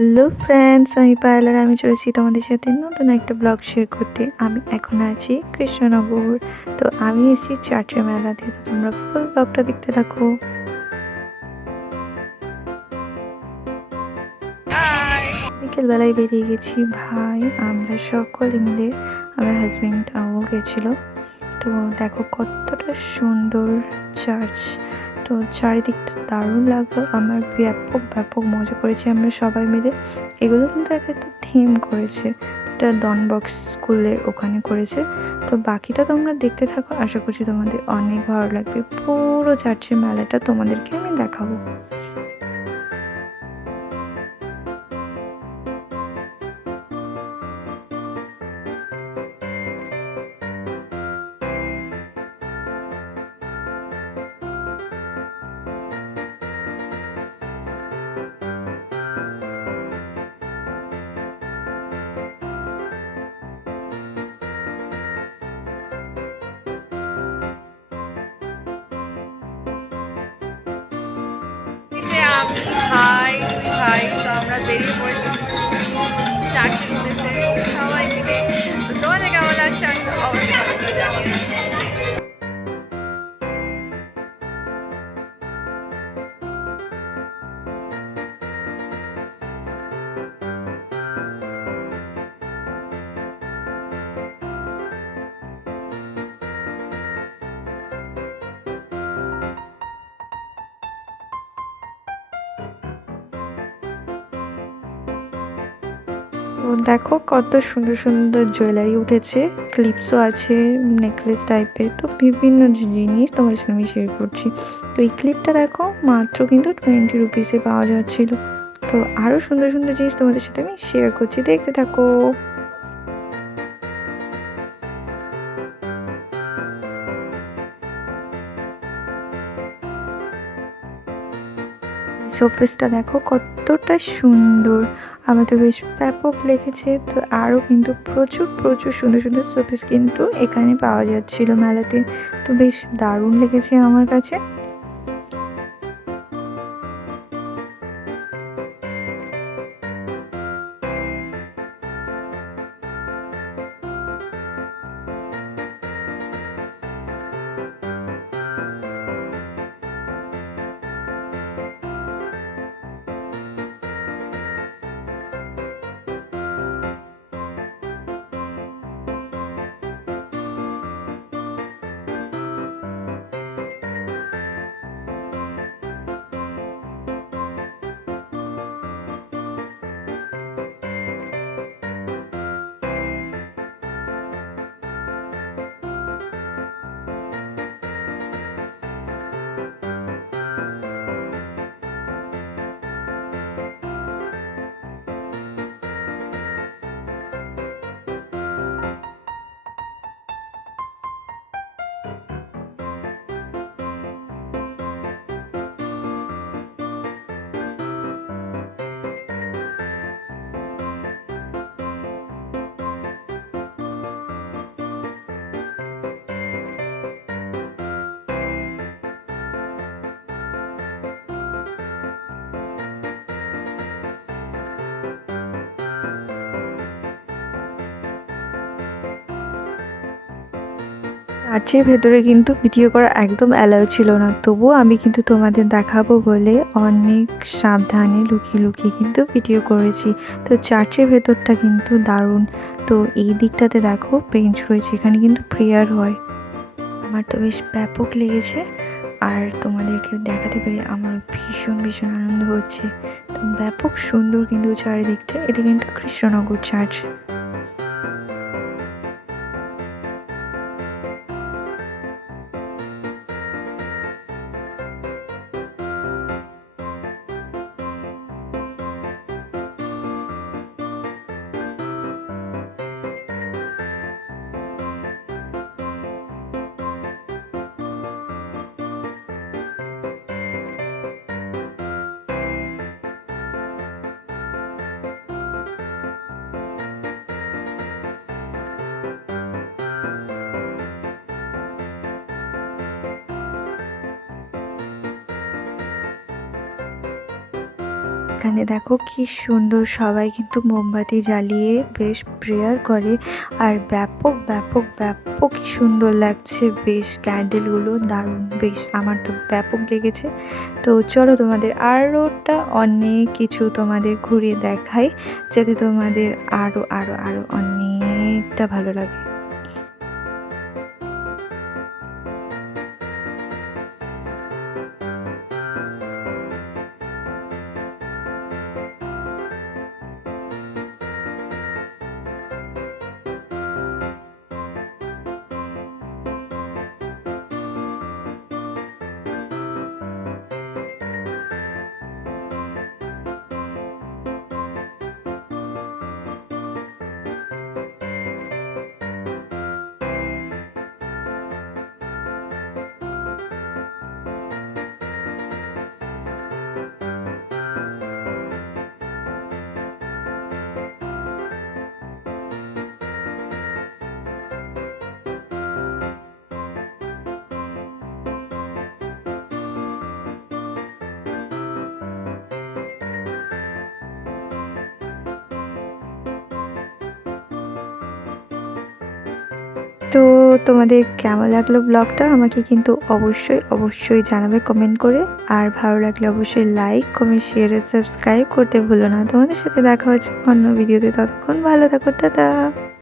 Hello friends, আমি পায়েল আর আমি চলেছি তোমাদের সাথে নতুন একটা ব্লগ শেয়ার করতে। আমি এখন আছি কৃষ্ণনগর। তো আমি এসেছি চার্চের মেলাতে, তো তোমরা ফুল ব্লগটা দেখতে থাকো। বিকেলবেলায় বেরিয়ে গেছি ভাই, আমরা সকলে মিলে, আমার হাজব্যান্ড ও গেছিলো। তো দেখো কতটা সুন্দর চার্চ, তো চারিদিকটা দারুণ লাগলো আমার। ব্যাপক ব্যাপক মজা করেছি আমরা সবাই মিলে। এগুলো কিন্তু একটা থিম করেছে, এটা ডনবক্স স্কুলের ওখানে করেছে। তো বাকিটা তোমরা দেখতে থাকো, আশা করছি তোমাদের অনেক ভালো লাগবে। পুরো চার্চের মেলাটা তোমাদেরকে আমি দেখাবো। আমি ভাই দুই ভাই তো আমরা বেরিয়ে পড়েছি চার্চের উদ্দেশ্যে সবাই মিলে। তো তোমাদের কেমন লাগছে আমি অবশ্যই আমাকে জানিয়ে। তো দেখো কত সুন্দর সুন্দর জুয়েলারি উঠেছে, ক্লিপসও আছে, নেকলেস টাইপের। তো বিভিন্ন জিনিস তোমাদের সাথে আমি শেয়ার করছি। তো এই ক্লিপটা দেখো মাত্র কিন্তু 20 রুপিসে পাওয়া যাচ্ছিল। তো আরও সুন্দর সুন্দর জিনিস তোমাদের সাথে আমি শেয়ার করছি, দেখতে থাকো। শোপিসটা দেখো কতটা সুন্দর, আমার তো বেশ ব্যাপক লেগেছে। তো আরও কিন্তু প্রচুর প্রচুর সুন্দর সুন্দর শোপিস কিন্তু এখানে পাওয়া যাচ্ছিল মেলাতে। তো বেশ দারুণ লেগেছে আমার কাছে। চার্চের ভেতরে কিন্তু ভিডিও করা একদম অ্যালাউ ছিল না, তবুও আমি কিন্তু তোমাদের দেখাবো বলে অনেক সাবধানে লুকিয়ে লুকিয়ে কিন্তু ভিডিও করেছি। তো চার্চের ভেতরটা কিন্তু দারুণ। তো এই দিকটাতে দেখো বেঞ্চ রয়েছে, এখানে কিন্তু প্রেয়ার হয়। আমার তো বেশ ব্যাপক লেগেছে, আর তোমাদেরকে দেখাতে পেরে আমার ভীষণ ভীষণ আনন্দ হচ্ছে। তো ব্যাপক সুন্দর কিন্তু চারিদিকটা, এটা কিন্তু কৃষ্ণনগর চার্চ। এখানে দেখো কি সুন্দর সবাই কিন্তু মোমবাতি জ্বালিয়ে বেশ প্রেয়ার করে, আর ব্যাপক ব্যাপক ব্যাপক কি সুন্দর লাগছে, বেশ ক্যান্ডেলগুলো দারুণ, বেশ আমার তো ব্যাপক লেগেছে। তো চলো তোমাদের আরোটা অনেক কিছু তোমাদের ঘুরিয়ে দেখাই, যাতে তোমাদের আরো আরো আরো অনেকটা ভালো লাগে। তো তোমাদের কেমন লাগলো ব্লগটা আমাকে কিন্তু অবশ্যই অবশ্যই জানাবে কমেন্ট করে, আর ভালো লাগলে অবশ্যই লাইক কমেন্ট শেয়ার আর সাবস্ক্রাইব করতে ভুলো না। তোমাদের সাথে দেখা হচ্ছে অন্য ভিডিওতে, ততক্ষণ ভালো থাকো, টাটা।